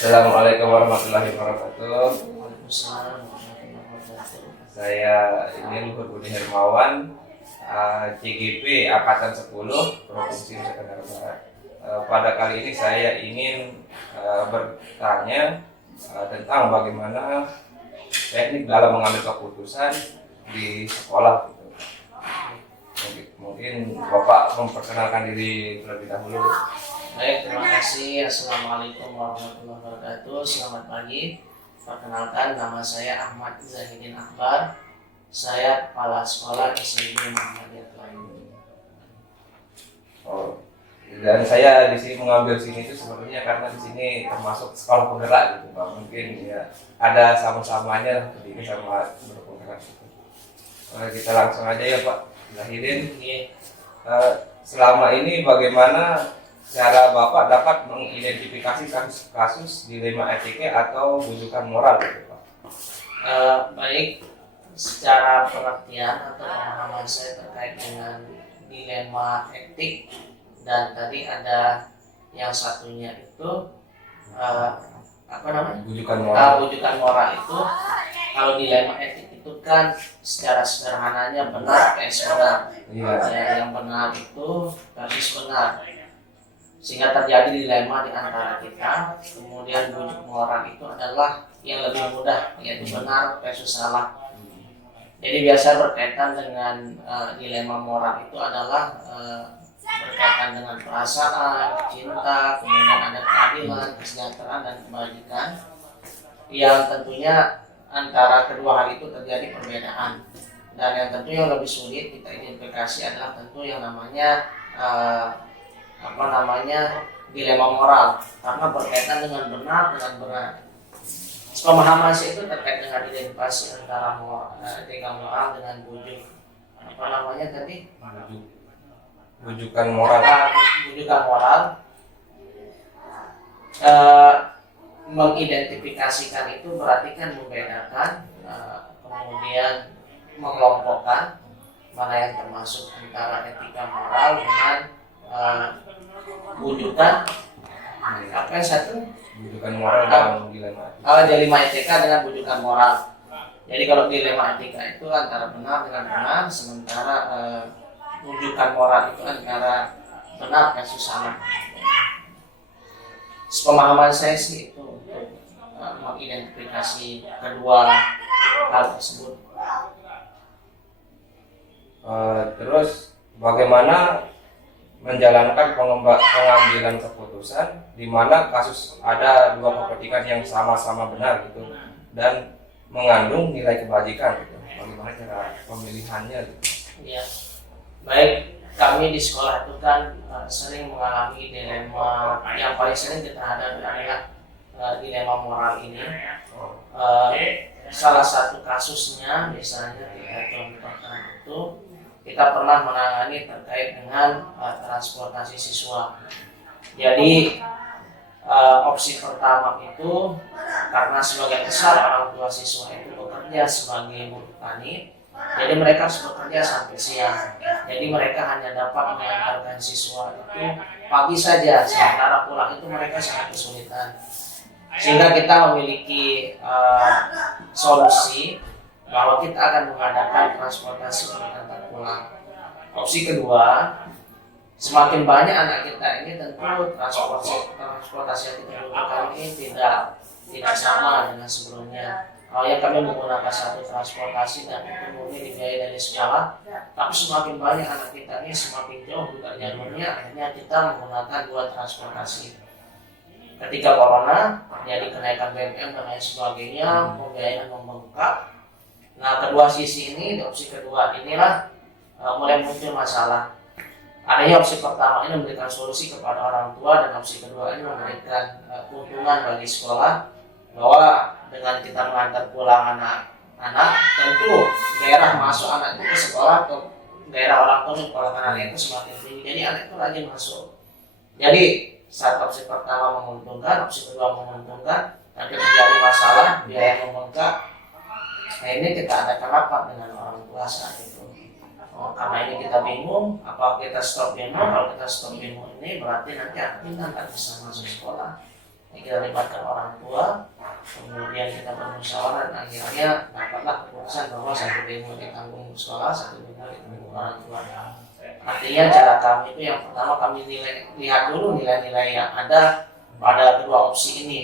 Assalamualaikum warahmatullahi wabarakatuh. Saya ini Luhur Budi Hermawan, CGP Angkatan 10 Provinsi Nusa Tenggara Barat. Pada kali ini saya ingin bertanya tentang bagaimana teknik dalam mengambil keputusan di sekolah. Mungkin Bapak memperkenalkan diri terlebih dahulu. Baik, terima kasih. Assalamualaikum warahmatullahi wabarakatuh. Selamat pagi. Perkenalkan, nama saya Ahmad Zahidin Akbar. Saya kepala sekolah SMP Muhammadiyah Telayu. Oh, dan saya di sini mengambil sini itu sebenarnya karena di sini termasuk sekolah penggerak gitu, Pak. Mungkin ya ada sama-samanya ini sama berpenggerak gitu. Kita langsung aja ya Pak Zahidin. Selama ini bagaimana cara Bapak dapat mengidentifikasi kasus dilema etika atau rujukan moral gitu, Pak? Baik, secara pengertian atau pemahaman saya terkait dengan dilema etik, dan tadi ada yang satunya itu Rujukan moral. Rujukan moral itu, kalau dilema etik itu kan secara sederhananya benar versus benar. Iya. Yang benar itu versus benar, sehingga terjadi dilema di antara kita. Kemudian bujuk moral itu adalah yang lebih mudah, yaitu benar versus salah. Jadi biasa berkaitan dengan dilema moral itu adalah berkaitan dengan perasaan, cinta, kemudian ada keadilan, kesejahteraan, dan kebajikan, yang tentunya antara kedua hal itu terjadi perbedaan. Dan yang tentu yang lebih sulit kita identifikasi adalah tentu yang namanya dilema moral, karena berkaitan dengan benar dengan benar. Pemahaman saya itu terkait dengan identifikasi antara etika moral dengan bujuk Rujukan moral. Bujukan moral. Mengidentifikasikan itu berarti kan membedakan, kemudian mengelompokkan mana yang termasuk antara etika moral dengan bujukan. Apa yang satu? Rujukan moral dalam dilema. Dilema etika dengan bujukan moral. Jadi kalau dilema etika itu antara benar dengan benar, sementara bujukan moral itu antara benar versus salah. Pemahaman saya sih itu untuk mengidentifikasi kedua hal tersebut. Terus bagaimana menjalankan pengambilan keputusan di mana kasus ada dua kepentingan yang sama-sama benar gitu dan mengandung nilai kebajikan gitu. Bagaimana cara pemilihannya gitu? Ya, baik, kami di sekolah itu kan sering mengalami dilema. Yang paling sering kita hadapi adalah dilema moral ini. Salah satu kasusnya misalnya kita contohkan itu, kita pernah menangani terkait dengan transportasi siswa. Jadi opsi pertama itu, karena sebagian besar orang tua siswa itu bekerja sebagai buruh tani, jadi mereka harus bekerja sampai siang. Jadi mereka hanya dapat mengantarkan siswa itu pagi saja, sementara pulang itu mereka sangat kesulitan. Sehingga kita memiliki solusi bahwa kita akan mengadakan transportasi untuk antar pulang. Opsi kedua, semakin banyak anak kita ini, tentu transportasi yang kita butuhkan ini tidak sama dengan sebelumnya. Awalnya kami menggunakan satu transportasi dan itu murni dibiayai dari sekolah, tapi semakin banyak anak kita ini, semakin jauh juga jalurnya, akhirnya kita menggunakan dua transportasi. Ketika corona terjadi kenaikan BBM dan lain sebagainya, pembiayaan membengkak. Nah, kedua sisi ini, di opsi kedua inilah mulai muncul masalah. Adanya opsi pertama ini memberikan solusi kepada orang tua, dan opsi kedua ini memberikan keuntungan bagi sekolah, bahwa dengan kita mengantar pulang anak-anak, tentu daerah masuk anak itu ke sekolah atau daerah orang tua menyekolahkan anak itu semakin tinggi. Jadi anak itu rajin masuk. Jadi saat opsi pertama menguntungkan, opsi kedua menguntungkan, tapi terjadi masalah, biaya membengkak. Nah, ini kita adakan rapat dengan orang tua saat itu. Karena ini kita bingung, apa kita stop demo? Kalau kita stop demo ini berarti nanti anak kita nggak bisa masuk sekolah. Nah, kita libatkan orang tua, kemudian kita bermusyawarah, dan akhirnya dapatlah keputusan bahwa satu demo ditanggung sekolah, satu demo ditanggung orang tua. Artinya cara kami itu yang pertama kami lihat dulu nilai-nilai yang ada pada kedua opsi ini.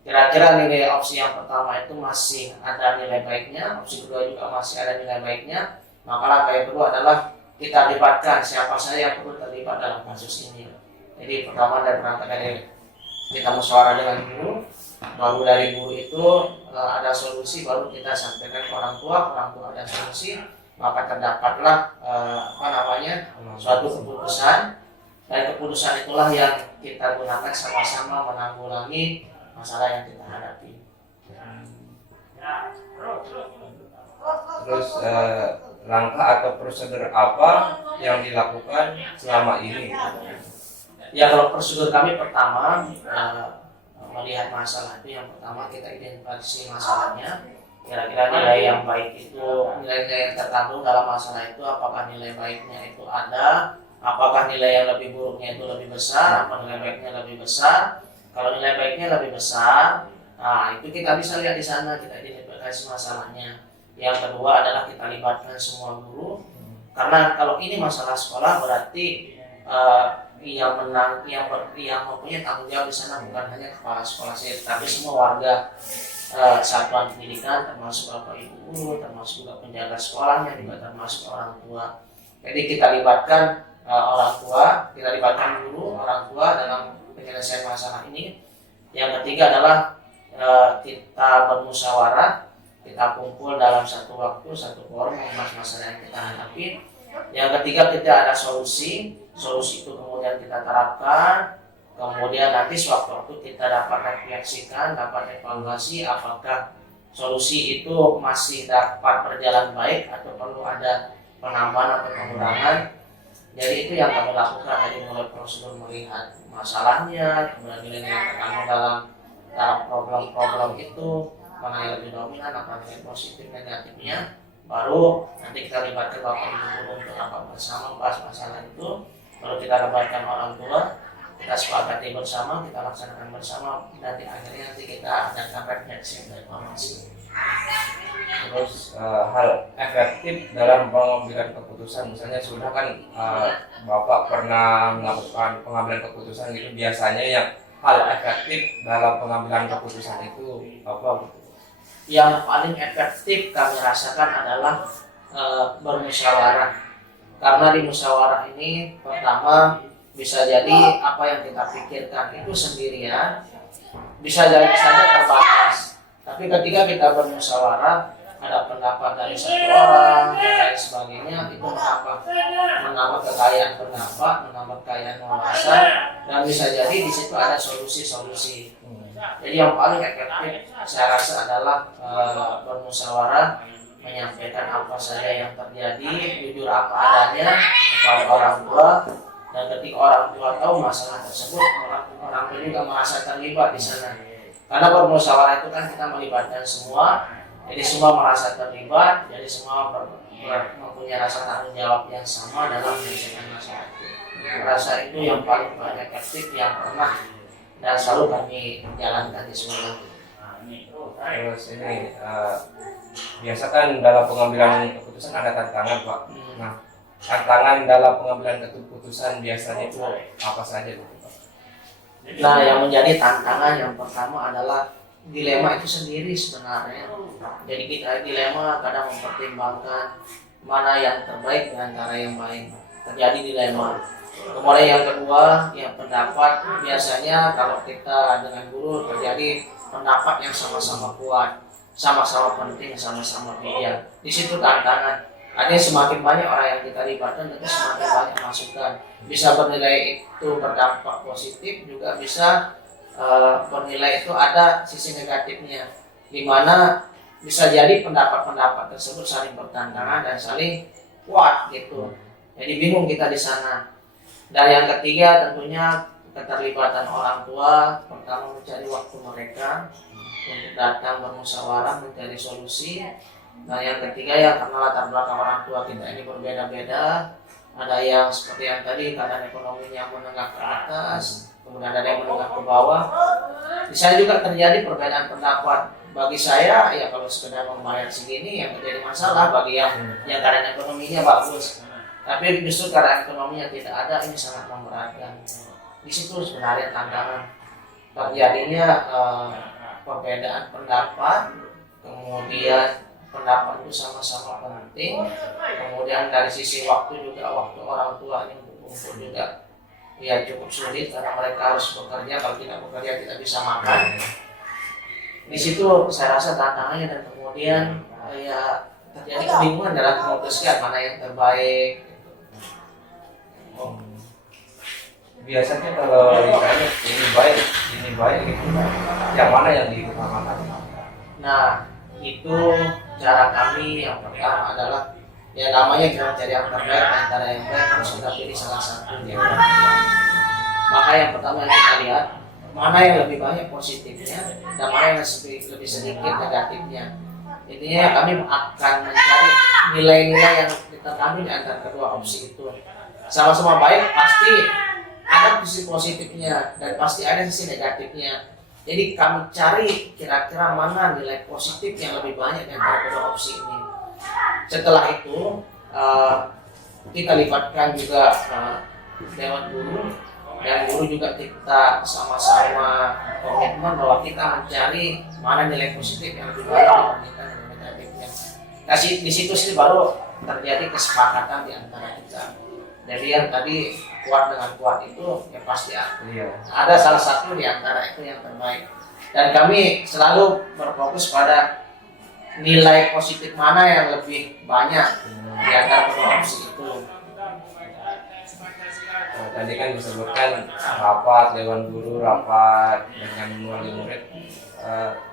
Kira-kira nilai opsi yang pertama itu masih ada nilai baiknya, opsi kedua juga masih ada nilai baiknya, maka langkah yang kedua adalah kita libatkan siapa saja yang perlu terlibat dalam kasus ini. Jadi pertama dari kita musyawarah dengan guru, baru dari guru itu ada solusi, baru kita sampaikan ke orang tua ada solusi, maka terdapatlah suatu keputusan, dan keputusan itulah yang kita gunakan sama-sama menanggulangi masalah yang kita hadapi. Terus langkah atau prosedur apa yang dilakukan selama ini? Ya, kalau prosedur kami pertama melihat masalah itu, yang pertama kita identifikasi masalahnya. Kira-kira nilai yang baik itu, nilai-nilai yang terkandung dalam masalah itu, apakah nilai baiknya itu ada, apakah nilai yang lebih buruknya itu lebih besar, apa nilai baiknya lebih besar. Kalau nilai baiknya lebih besar, nah itu kita bisa lihat di sana, kita identifikasi masalahnya. Yang kedua adalah kita libatkan semua guru, karena kalau ini masalah sekolah berarti yang mempunyai tanggung jawab di sana bukan hanya kepala sekolah saja, tapi semua warga satuan pendidikan, termasuk bapak ibu guru, termasuk juga penjaga sekolahnya, juga termasuk orang tua. Jadi kita libatkan orang tua, kita libatkan guru, orang tua dalam penyelesaian masalah ini. Yang ketiga adalah kita bermusyawarah, kita kumpul dalam satu waktu, satu forum membahas masalah yang kita hadapi. Yang ketiga, kita ada solusi itu kemudian kita terapkan, kemudian nanti sewaktu-waktu kita dapat refleksikan, dapat evaluasi apakah solusi itu masih dapat berjalan baik atau perlu ada penambahan atau pengurangan. Jadi itu yang kami lakukan, dari mulai prosedur melihat masalahnya, kemudian nilai yang terkandung dalam problem itu, mana yang lebih dominan, apa yang positif dan negatifnya, baru nanti kita libatkan bapak ibu guru untuk rapat bersama membahas masalah itu, baru kita libatkan orang tua, kita sepakati bersama, kita laksanakan bersama, dan akhirnya nanti kita adakan refleksi dan evaluasi. Terus hal efektif dalam pengambilan keputusan, misalnya sudah kan Bapak pernah melakukan pengambilan keputusan gitu, biasanya yang hal efektif dalam pengambilan keputusan itu apa? Yang paling efektif kami rasakan adalah bermusyawarah, karena di musyawarah ini pertama bisa jadi apa yang kita pikirkan itu sendirian bisa jadi saja terbatas, tapi ketika kita bermusyawarah ada pendapat dari satu orang dan lain sebagainya, itu menambah kekayaan pendapat, menambah kekayaan wawasan, dan bisa jadi di situ ada solusi-solusi. Jadi yang paling efektif saya rasa adalah bermusyawarah, menyampaikan apa saja yang terjadi, jujur apa adanya kepada orang tua, dan ketika orang tua tahu masalah tersebut, orang tua juga merasa terlibat di sana. Karena bermusyawarah itu kan kita melibatkan semua, jadi semua merasa terlibat, jadi semua mempunyai rasa tanggung jawab yang sama dalam menyelesaikan masalah itu. Rasa itu yang paling efektif yang pernah dan selalu kami jalankan di sekolah. Terus ini biasa kan dalam pengambilan keputusan ada tantangan, Pak. Nah, tantangan dalam pengambilan keputusan biasanya itu apa saja, Pak? Nah, yang menjadi tantangan yang pertama adalah dilema itu sendiri sebenarnya. Jadi kita dilema kadang mempertimbangkan mana yang terbaik dengan cara yang baik. Terjadi dilema. Kemudian yang kedua, ya pendapat, biasanya kalau kita dengan guru terjadi pendapat yang sama-sama kuat, sama-sama penting, sama-sama bijak. Di situ tantangan. Artinya semakin banyak orang yang kita libatkan, tentu semakin banyak masukan. Bisa bernilai itu berdampak positif, juga bisa bernilai itu ada sisi negatifnya, di mana bisa jadi pendapat-pendapat tersebut saling bertentangan dan saling kuat gitu. Jadi bingung kita di sana. Dan yang ketiga tentunya keterlibatan orang tua, pertama mencari waktu mereka untuk datang bermusyawarah mencari solusi. Nah yang ketiga ya karena latar belakang orang tua kita ini berbeda-beda, ada yang seperti yang tadi keadaan ekonominya menengah ke atas, kemudian ada yang menengah ke bawah. di sana juga terjadi perbedaan pendapat. Bagi saya ya kalau sekedar membayar segini yang menjadi masalah, bagi yang keadaan ekonominya bagus. Tapi justru keadaan ekonominya tidak ada, ini sangat memberatkan. Di situ sebenarnya tantangan terjadinya perbedaan pendapat, kemudian pendapat itu sama-sama penting, kemudian dari sisi waktu juga, waktu orang tua ini berkumpul juga ya cukup sulit karena mereka harus bekerja, kalau tidak bekerja tidak bisa makan. Di situ saya rasa tantangannya, dan kemudian ya terjadi kebingungan dalam memutuskan mana yang terbaik. Biasanya kalau ditanya ini baik gitu, yang mana yang diutamakan? Nah, itu cara kami yang pertama adalah ya namanya kita mencari yang terbaik, antara yang baik harus kita pilih salah satu yang terbaik. Maka yang pertama yang kita lihat mana yang lebih banyak positifnya dan mana yang lebih sedikit negatifnya. Intinya kami akan mencari nilai-nilai yang kita ambil di antara kedua opsi itu. Sama-sama baik, pasti ada sisi positifnya dan pasti ada sisi negatifnya. Jadi kami cari kira-kira mana nilai positif yang lebih banyak di antara kedua opsi ini. Setelah itu kita libatkan juga Dewan Guru, dan guru juga kita sama-sama komitmen bahwa kita mencari mana nilai positif yang lebih banyak dibandingkan dengan negatifnya. Nah, di situ sih baru terjadi kesepakatan di antara kita. Jadi yang tadi kuat dengan kuat itu ya pasti ada salah satu di antara itu yang terbaik. Dan kami selalu berfokus pada nilai positif mana yang lebih banyak di antara kedua opsi itu. Tadi kan disebutkan rapat Dewan Guru, rapat dengan wali murid.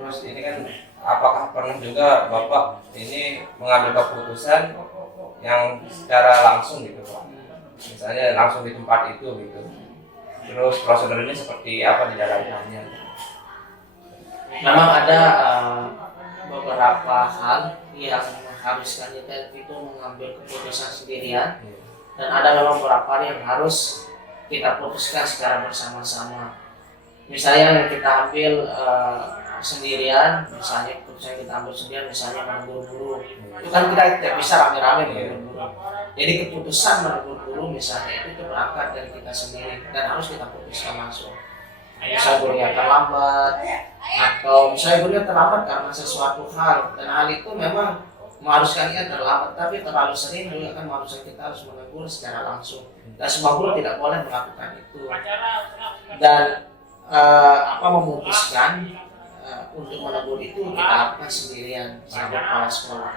Terus ini kan apakah pernah juga Bapak ini mengambil keputusan yang secara langsung gitu Pak? Misalnya langsung di tempat itu gitu. Terus prosedur ini seperti apa dijalankannya? Memang ada beberapa hal yang mengharuskan kita itu mengambil keputusan sendirian, dan ada memang beberapa hal yang harus kita putuskan secara bersama-sama. Misalnya yang kita ambil sendirian, misalnya keputusan kita ambil sendirian, misalnya menegur guru, itu kan kita tidak bisa rame-rame menegur guru. Jadi keputusan menegur guru misalnya itu berangkat dari kita sendiri dan harus kita putuskan langsung. Misalnya gurunya terlambat, atau misalnya gurunya terlambat karena sesuatu hal, dan hal itu memang mengharuskan dia terlambat, tapi terlalu sering juga kan mengharuskan kita harus menegur secara langsung. Dan semua guru tidak boleh melakukan itu. Dan memutuskan untuk menegur itu kita lakukan sendirian sama kepala sekolah.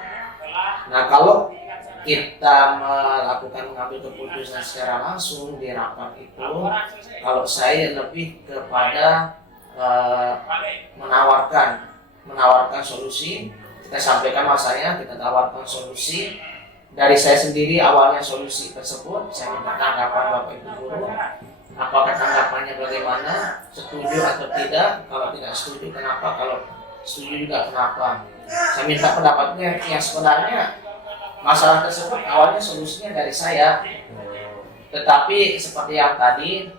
Nah, kalau kita mengambil keputusan secara langsung di rapat itu, kalau saya lebih kepada menawarkan solusi. Kita sampaikan masanya, kita tawarkan solusi dari saya sendiri. Awalnya solusi tersebut saya minta tanggapan Bapak Ibu Guru, apakah tanggapannya bagaimana, setuju atau tidak, kalau tidak setuju kenapa, kalau setuju juga kenapa. Saya minta pendapatnya. Yang sebenarnya masalah tersebut awalnya solusinya dari saya, tetapi seperti yang tadi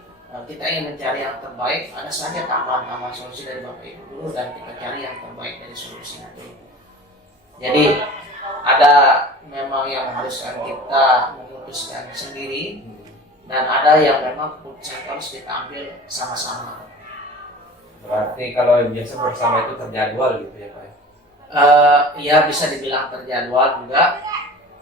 kita ingin mencari yang terbaik, ada saja tambahan-tambahan solusi dari Bapak Ibu Guru dan kita cari yang terbaik dari solusi itu. Jadi ada memang yang haruskan kita memutuskan sendiri, dan ada yang memang keputusan harus kita ambil sama-sama. Berarti kalau biasa bersama itu terjadwal gitu ya Pak? Ya bisa dibilang terjadwal juga,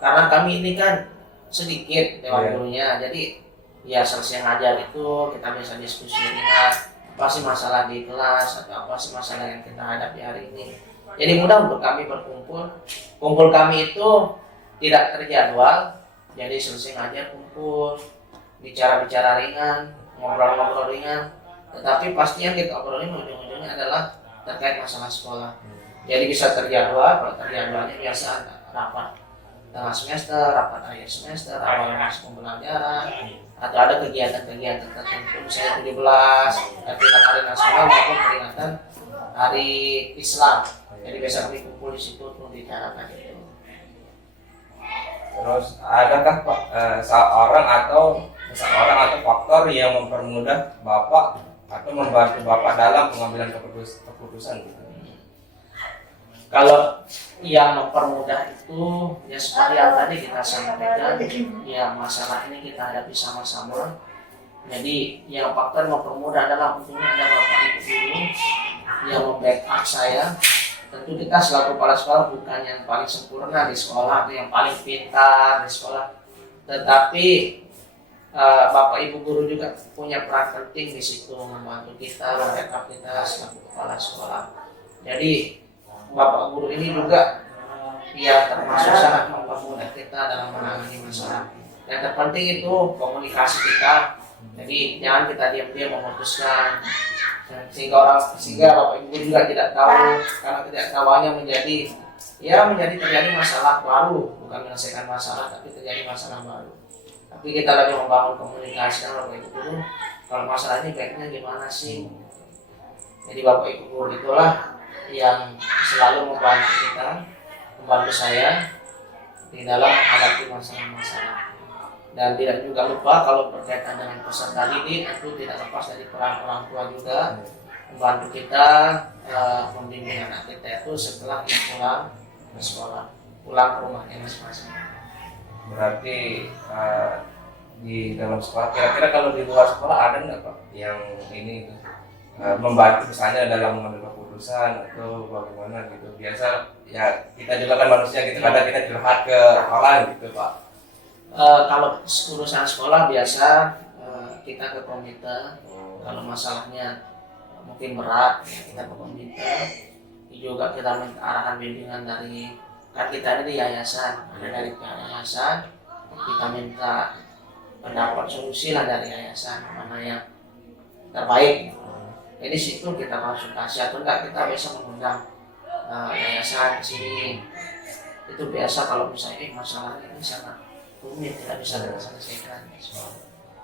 karena kami ini kan sedikit dewan gurunya, jadi ya selesai ngajar itu kita bisa diskusi ringan, apa sih masalah di kelas atau apa sih masalah yang kita hadapi hari ini. Jadi mudah untuk kami berkumpul. Kumpul kami itu tidak terjadwal, jadi selesai ngajar kumpul, bicara-bicara ringan, ngobrol-ngobrol ringan, tetapi pasti yang kita obrolin ujung-ujungnya adalah terkait masalah sekolah. Jadi bisa terjadwal, kalau terjadwalnya biasa rapat tengah semester, rapat akhir semester, awal masuk pembelajaran, atau ada kegiatan-kegiatan tertentu, misalnya 17, peringatan hari nasional maupun peringatan hari Islam. Jadi biasa kami kumpul di situ untuk bicarakan itu. Terus adakah seseorang atau faktor yang mempermudah Bapak atau membantu Bapak dalam pengambilan keputusan gitu. Kalau yang mempermudah itu ya seperti yang tadi kita sampaikan, ya masalah ini kita hadapi sama-sama. Jadi yang faktor mempermudah adalah tentunya ada Bapak Ibu guru yang membackup saya. Tentu kita selaku kepala sekolah bukan yang paling sempurna di sekolah atau yang paling pintar di sekolah, tetapi Bapak Ibu guru juga punya peran penting di situ, membantu kita, membackup kita selaku kepala sekolah. Jadi Bapak guru ini juga ya termasuk sangat mempermudah kita dalam menangani masalah. Yang terpenting itu komunikasi kita. Jadi jangan kita diam-diam memutuskan sehingga Bapak Ibu guru juga tidak tahu, karena tidak tahunya menjadi terjadi masalah baru, bukan menyelesaikan masalah tapi terjadi masalah baru. Tapi kita lagi membangun komunikasi dengan Bapak Ibu guru, kalau masalah ini baiknya gimana sih? Jadi Bapak Ibu guru itulah yang selalu membantu kita, membantu saya di dalam menghadapi masalah-masalah. Dan tidak juga lupa kalau berkaitan dengan peserta didik, itu tidak lepas dari peran orang tua juga membantu kita membimbing anak kita itu setelah dia pulang ke sekolah, pulang ke rumahnya masing-masing. Berarti di dalam sekolah, kira-kira kalau di luar sekolah ada nggak Pak yang ini membantu misalnya dalam mengambil keputusan atau bagaimana gitu? Biasa ya kita juga kan manusia gitu, kadang kita curhat ke orang gitu Pak. Kalau urusan sekolah biasa kita ke komite. Kalau masalahnya mungkin berat ya kita ke komite. Juga kita minta arahan bimbingan dari, kan kita ini di yayasan, ada dari yayasan, kita minta pendapat solusi lah dari yayasan mana yang terbaik. Jadi situ kita konsultasi atau enggak kita biasa mengundang yayasan ke sini. Itu biasa kalau misalnya masalahnya ini sangat rumit, tidak bisa kita selesaikan.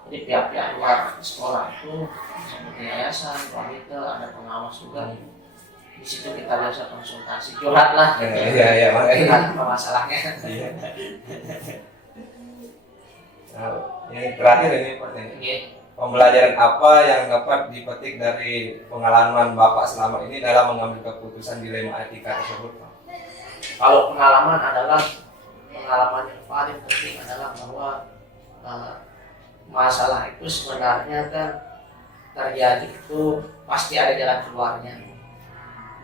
Jadi pihak-pihak luar sekolah itu seperti yayasan, komite, ada pengawas juga. Di situ kita biasa konsultasi, curhat lah. Iya, makanya. Apa masalahnya? Iya. Nah, yang terakhir ini Pak, pembelajaran apa yang dapat dipetik dari pengalaman Bapak selama ini dalam mengambil keputusan dilema etika tersebut Pak? Kalau pengalaman adalah pengalaman yang paling penting adalah bahwa masalah itu sebenarnya kan terjadi itu pasti ada jalan keluarnya,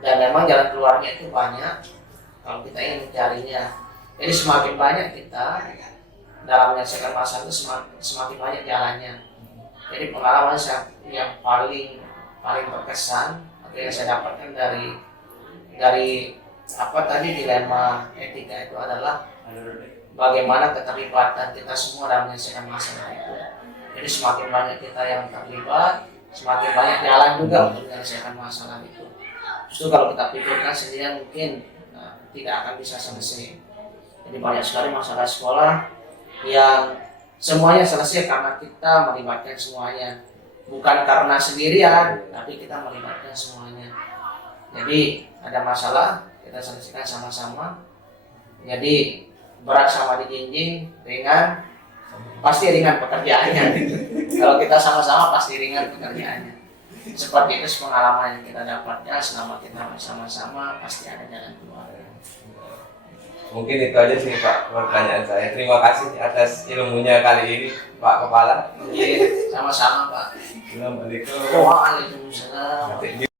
dan memang jalan keluarnya itu banyak kalau kita ingin mencarinya. Jadi semakin banyak kita dalam menyelesaikan masalah itu semakin banyak jalannya. Jadi pengalaman yang paling berkesan atau yang saya dapatkan dari apa tadi dilema etika itu adalah bagaimana keterlibatan kita semua dalam menyelesaikan masalah itu. Jadi semakin banyak kita yang terlibat, semakin banyak jalan juga untuk menyelesaikan masalah itu. Justru kalau kita pikirkan sendirian mungkin tidak akan bisa selesai. Jadi banyak sekali masalah sekolah yang semuanya selesai karena kita melibatkan semuanya, bukan karena sendirian, tapi kita melibatkan semuanya. Jadi ada masalah kita selesaikan sama-sama. Jadi berat sama dijinjing, ringan pasti ringan pekerjaannya. Kalau kita sama-sama pasti ringan pekerjaannya. Seperti itu pengalaman yang kita dapatkan selama kita bersama-sama, pasti ada jalan keluar. Mungkin itu aja sih Pak pertanyaan saya. Terima kasih atas ilmunya kali ini Pak Kepala. Iya, sama-sama Pak. Assalamualaikum. Waalaikumsalam.